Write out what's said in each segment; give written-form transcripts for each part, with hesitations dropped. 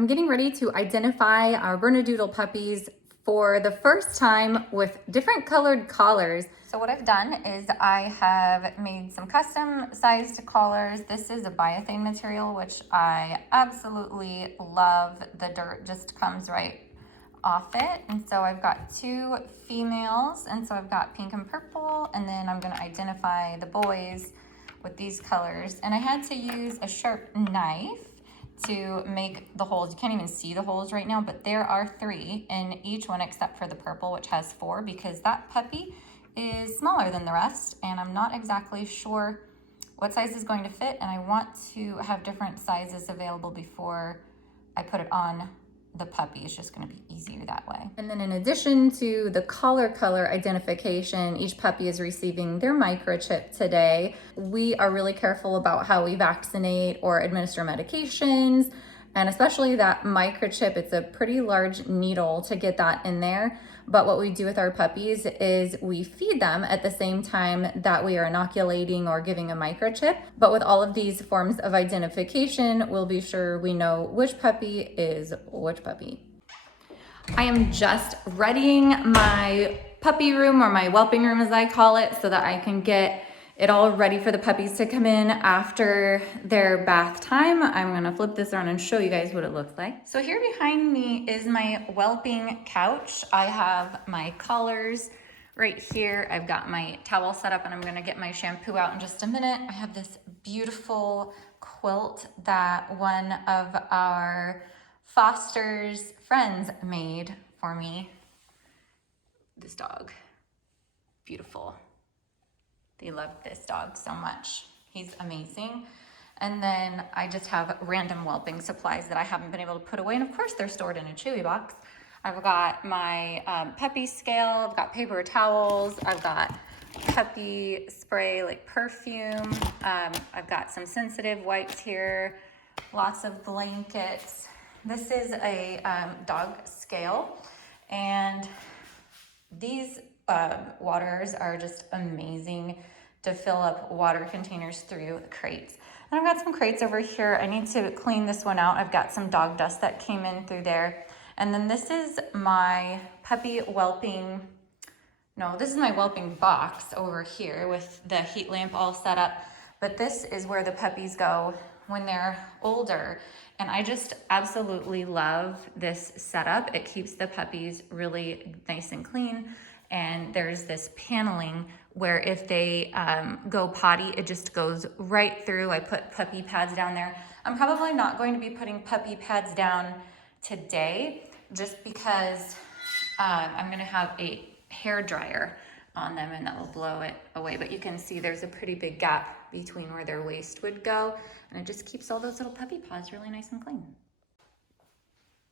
I'm getting ready to identify our Bernedoodle puppies for the first time with different colored collars. So what I've done is I have made some custom sized collars. This is a biothane material, which I absolutely love. The dirt just comes right off it. And so I've got two females, and so I've got pink and purple, and then I'm going to identify the boys with these colors. And I had to use a sharp knife to make the holes. You can't even see the holes right now, but there are 3 in each one except for the purple, which has 4, because that puppy is smaller than the rest, and I'm not exactly sure what size is going to fit, and I want to have different sizes available before I put it on the puppy. It's just going to be easier that way. And then in addition to the collar identification, each puppy is receiving their microchip today. We are really careful about how we vaccinate or administer medications, and especially that microchip. It's a pretty large needle to get that in there. But what we do with our puppies is we feed them at the same time that we are inoculating or giving a microchip. But with all of these forms of identification, we'll be sure we know which puppy is which puppy. I am just readying my puppy room, or my whelping room as I call it, so that I can get it all ready for the puppies to come in after their bath time. I'm gonna flip this around and show you guys what it looks like. So here behind me is my whelping couch. I have my collars right here. I've got my towel set up, and I'm gonna get my shampoo out in just a minute. I have this beautiful quilt that one of our foster's friends made for me. This dog, beautiful. They love this dog so much. He's amazing. And then I just have random whelping supplies that I haven't been able to put away. And of course they're stored in a Chewy box. I've got my puppy scale. I've got paper towels. I've got puppy spray, like perfume. I've got some sensitive wipes here. Lots of blankets. This is a dog scale. And these waters are just amazing to fill up water containers through crates. And I've got some crates over here. I need to clean this one out. I've got some dog dust that came in through there. And then this is my puppy whelping, this is my whelping box over here with the heat lamp all set up. But this is where the puppies go when they're older. And I just absolutely love this setup. It keeps the puppies really nice and clean. And there's this paneling where if they go potty, it just goes right through. I put puppy pads down there. I'm probably not going to be putting puppy pads down today, just because I'm gonna have a hair dryer on them, and that will blow it away. But you can see there's a pretty big gap between where their waist would go, and it just keeps all those little puppy paws really nice and clean.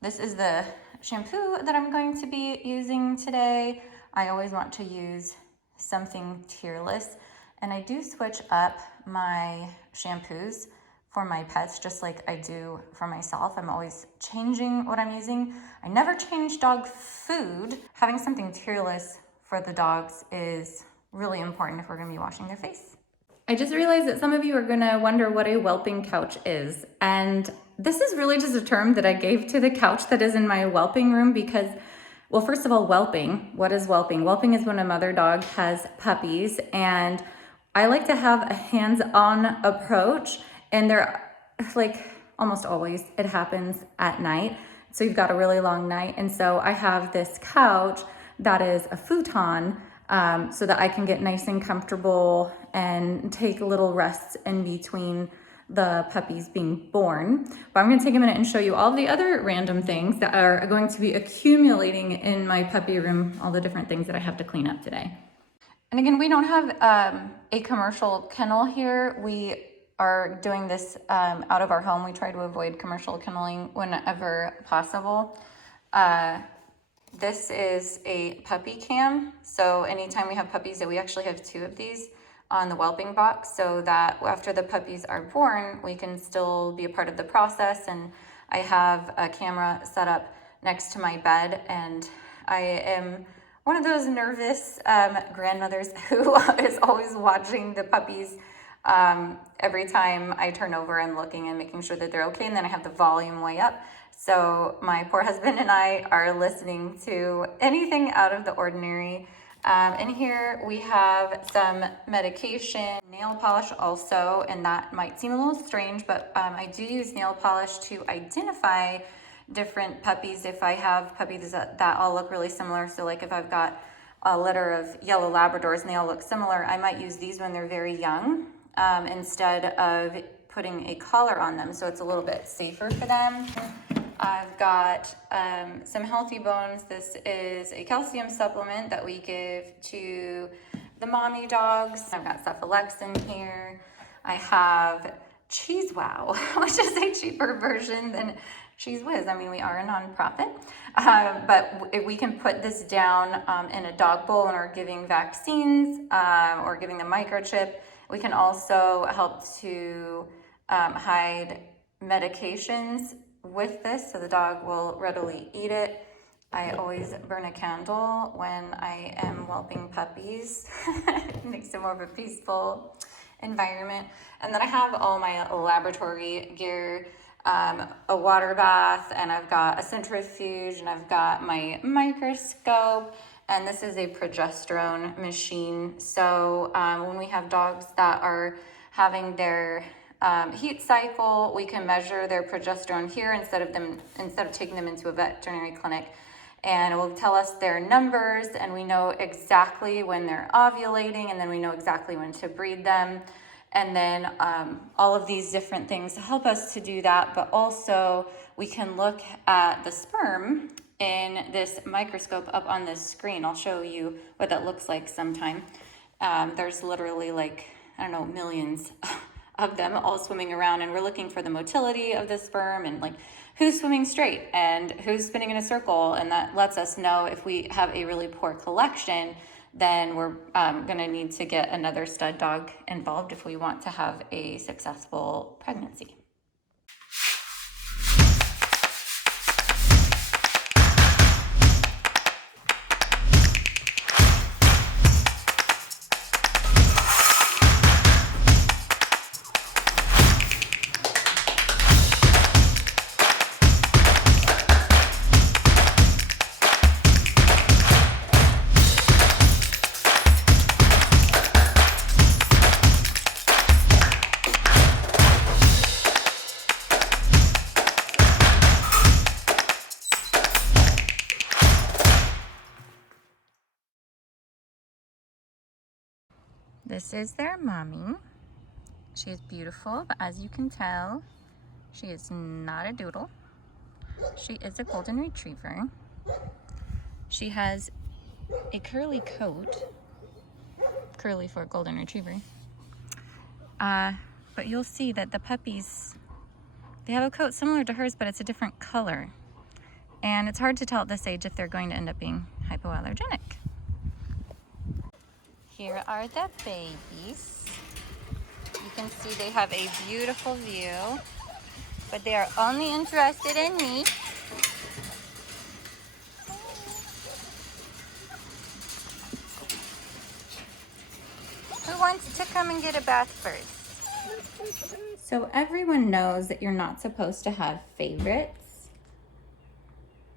This is the shampoo that I'm going to be using today. I always want to use something Tearless, and I do switch up my shampoos for my pets just like I do for myself. I'm always changing what I'm using. I never change dog food. Having something Tearless for the dogs is really important if we're gonna be washing their face. I just realized that some of you are gonna wonder what a whelping couch is, and this is really just a term that I gave to the couch that is in my whelping room because, well, first of all, whelping. What is whelping? Whelping is when a mother dog has puppies, and I like to have a hands-on approach, and they're like almost always it happens at night. So you've got a really long night, and so I have this couch that is a futon so that I can get nice and comfortable and take little rests in between the puppies being born. But I'm gonna take a minute and show you all the other random things that are going to be accumulating in my puppy room, all the different things that I have to clean up today. And again, we don't have a commercial kennel here. We are doing this out of our home. We try to avoid commercial kenneling whenever possible. This is a puppy cam. So anytime we have puppies, we actually have 2 of these on the Whelping Box, so that after the puppies are born, we can still be a part of the process. And I have a camera set up next to my bed, and I am one of those nervous grandmothers who is always watching the puppies. Every time I turn over, I'm looking and making sure that they're okay, and then I have the volume way up So my poor husband and I are listening to anything out of the ordinary. In here we have some medication, nail polish also, and that might seem a little strange, but I do use nail polish to identify different puppies. If I have puppies that all look really similar, so like if I've got a litter of yellow Labradors and they all look similar, I might use these when they're very young instead of putting a collar on them, so it's a little bit safer for them. I've got some Healthy Bones. This is a calcium supplement that we give to the mommy dogs. I've got Cephalexin here. I have Cheese Wow, which is a cheaper version than Cheese Whiz. I mean, we are a nonprofit, but we can put this down in a dog bowl when we're giving vaccines or giving the microchip. We can also help to hide medications with this, so the dog will readily eat it. I always burn a candle when I am whelping puppies. It makes it more of a peaceful environment. And then I have all my laboratory gear, a water bath, and I've got a centrifuge, and I've got my microscope, and this is a progesterone machine. So when we have dogs that are having their heat cycle, we can measure their progesterone here instead of taking them into a veterinary clinic, and it will tell us their numbers, and we know exactly when they're ovulating, and then we know exactly when to breed them, and then all of these different things help us to do that. But also we can look at the sperm in this microscope up on this screen. I'll show you what that looks like sometime. There's literally like, I don't know, millions of them all swimming around, and we're looking for the motility of the sperm and like who's swimming straight and who's spinning in a circle, and that lets us know if we have a really poor collection, then we're gonna need to get another stud dog involved if we want to have a successful pregnancy. This is their mommy. She is beautiful, but as you can tell, she is not a doodle. She is a golden retriever. She has a curly coat, curly for a golden retriever. But you'll see that the puppies, they have a coat similar to hers, but it's a different color. And it's hard to tell at this age if they're going to end up being hypoallergenic. Here are the babies. You can see they have a beautiful view, but they are only interested in me. Who wants to come and get a bath first? So everyone knows that you're not supposed to have favorites,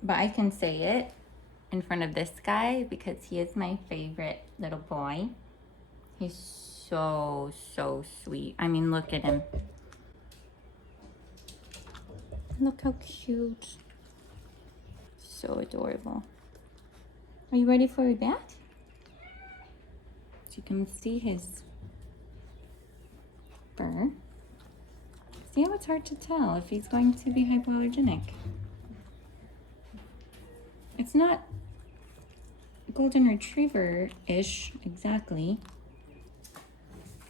but I can say it in front of this guy because he is my favorite little boy. He's so sweet. I mean, look at him. Look how cute. So adorable. Are you ready for a bath? So you can see his fur. See how it's hard to tell if he's going to be hypoallergenic. It's not golden retriever-ish exactly.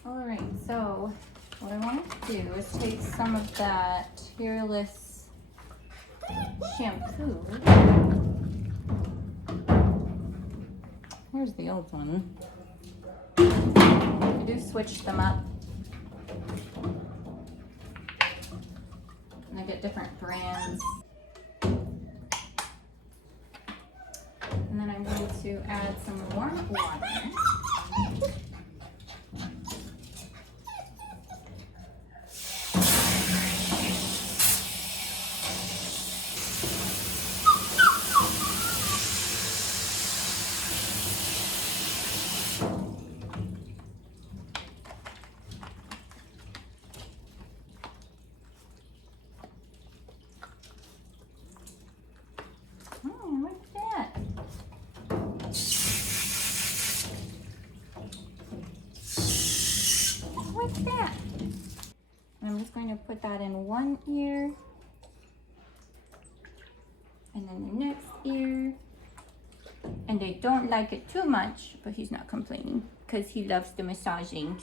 All right, so what I want to do is take some of that Tearless shampoo. Where's the old one? I do switch them up. And I get different brands. And then I'm going to add some warm water. And then the next ear. And they don't like it too much, but he's not complaining because he loves the massaging.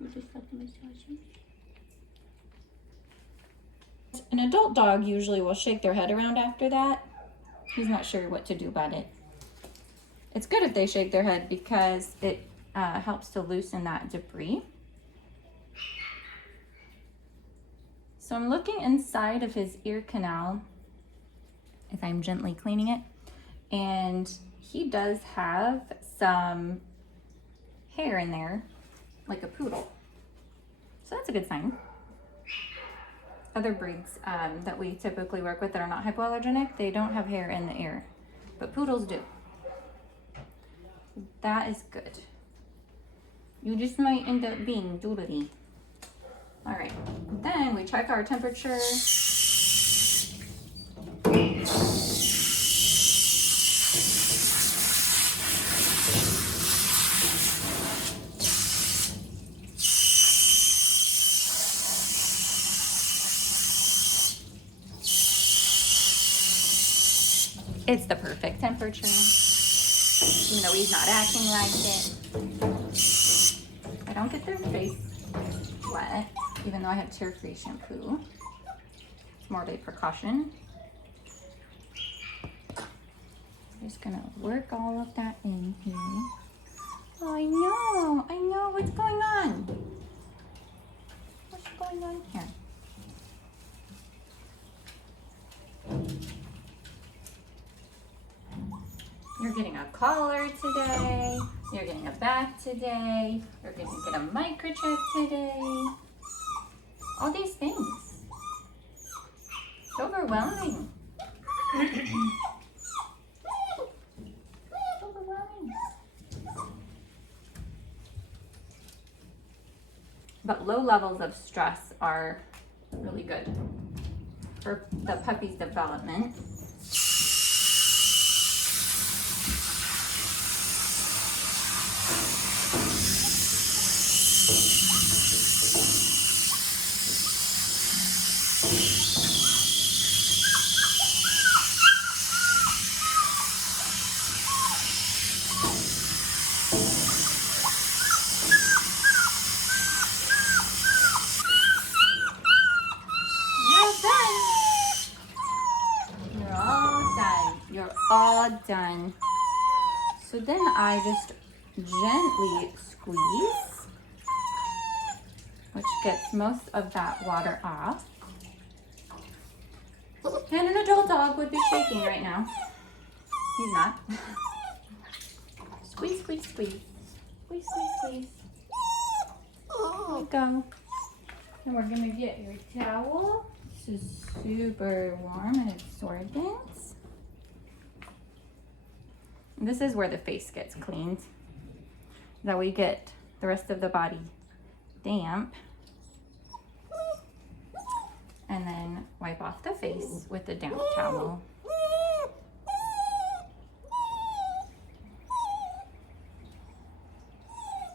You just love the massaging. An adult dog usually will shake their head around after that. He's not sure what to do about it. It's good if they shake their head because it helps to loosen that debris. So I'm looking inside of his ear canal as I'm gently cleaning it. And he does have some hair in there, like a poodle. So that's a good sign. Other breeds that we typically work with that are not hypoallergenic, they don't have hair in the ear, but poodles do. That is good. You just might end up being doodly. All right, then we check our temperature. It's the perfect temperature, even though he's not acting like it. I don't get their face wet, even though I have tear-free shampoo. It's more of a precaution. I'm just gonna work all of that in here. Oh, I know, what's going on? What's going on here? You're getting a collar today, you're getting a bath today, you're going to get a microchip today. All these things. It's overwhelming. It's overwhelming. But low levels of stress are really good for the puppy's development. All done. So then I just gently squeeze, which gets most of that water off. And an adult dog would be shaking right now. He's not. Squeeze, squeeze, squeeze. Squeeze, squeeze, squeeze. There you go. And we're gonna get your towel. This is super warm and absorbent. This is where the face gets cleaned. That way you get the rest of the body damp. And then wipe off the face with the damp towel.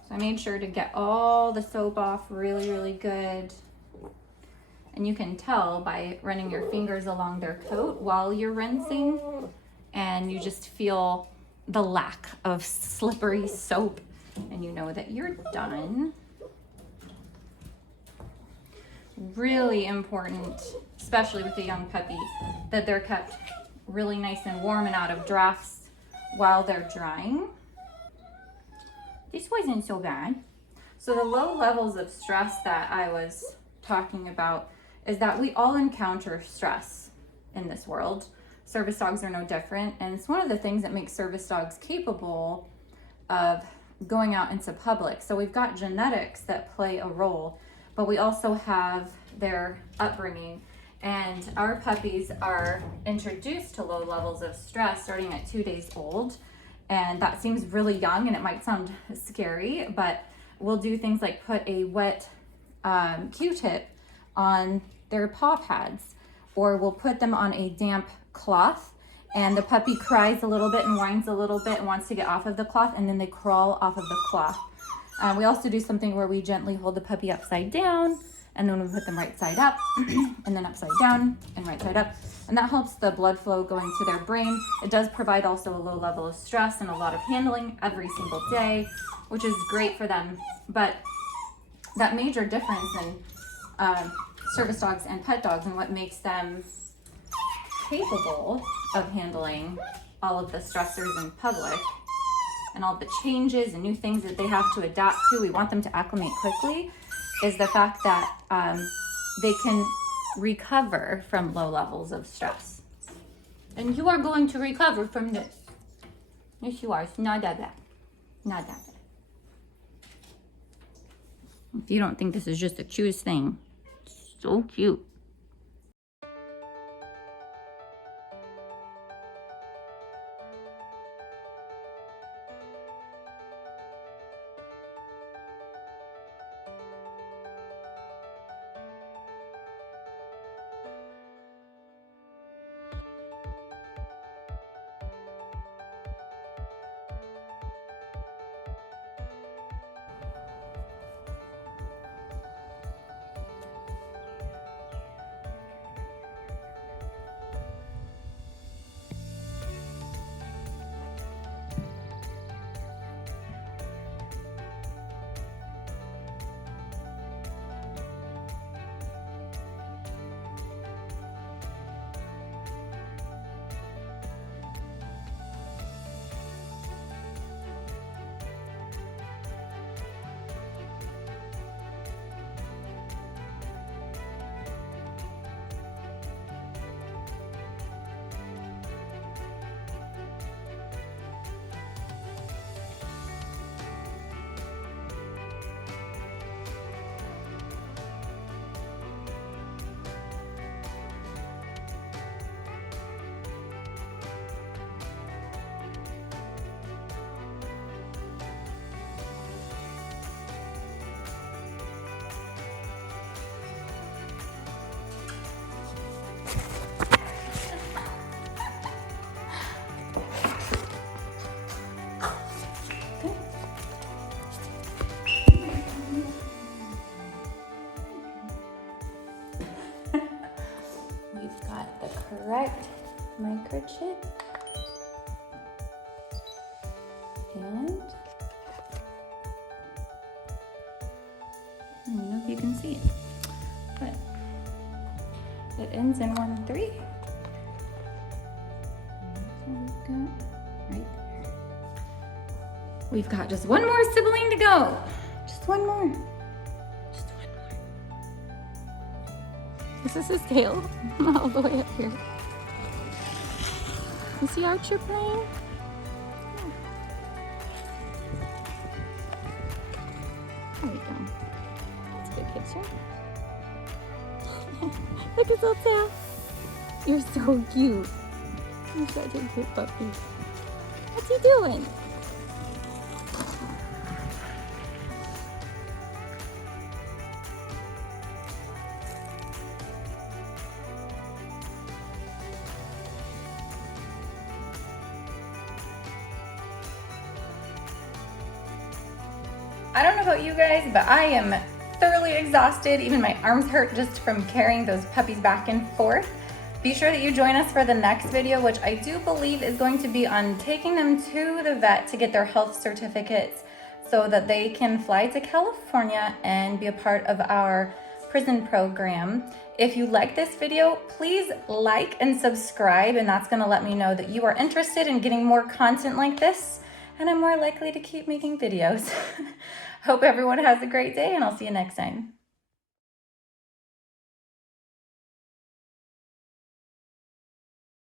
So I made sure to get all the soap off really, really good. And you can tell by running your fingers along their coat while you're rinsing, and you just feel the lack of slippery soap, and you know that you're done. Really important, especially with a young puppy, that they're kept really nice and warm and out of drafts while they're drying. This wasn't so bad. So the low levels of stress that I was talking about is that we all encounter stress in this world. Service dogs are no different, and it's one of the things that makes service dogs capable of going out into public. So we've got genetics that play a role, but we also have their upbringing, and our puppies are introduced to low levels of stress starting at 2 days old, and that seems really young and it might sound scary, but we'll do things like put a wet Q-tip on their paw pads, or we'll put them on a damp cloth, and the puppy cries a little bit and whines a little bit and wants to get off of the cloth, and then they crawl off of the cloth. We also do something where we gently hold the puppy upside down and then we put them right side up and then upside down and right side up. And that helps the blood flow going to their brain. It does provide also a low level of stress and a lot of handling every single day, which is great for them. But that major difference in service dogs and pet dogs and what makes them capable of handling all of the stressors in public and all the changes and new things that they have to adapt to, we want them to acclimate quickly, is the fact that they can recover from low levels of stress. And you are going to recover from this. Yes, you are. It's not that bad. Not that bad. If you don't think this is just the cutest thing, it's so cute. Correct microchip, and I don't know if you can see it, but it ends in 1-3. So we've got right there. We've got just one more sibling to go. Just one more. Just one more. This is his tail all the way up here. You see Archer playing? There we go. That's a good picture. Look at his little tail. You're so cute. You're such a cute puppy. What's he doing? I don't know about you guys, but I am thoroughly exhausted. Even my arms hurt just from carrying those puppies back and forth. Be sure that you join us for the next video, which I do believe is going to be on taking them to the vet to get their health certificates so that they can fly to California and be a part of our prison program. If you like this video, please like and subscribe, and that's going to let me know that you are interested in getting more content like this, and I'm more likely to keep making videos. Hope everyone has a great day, and I'll see you next time.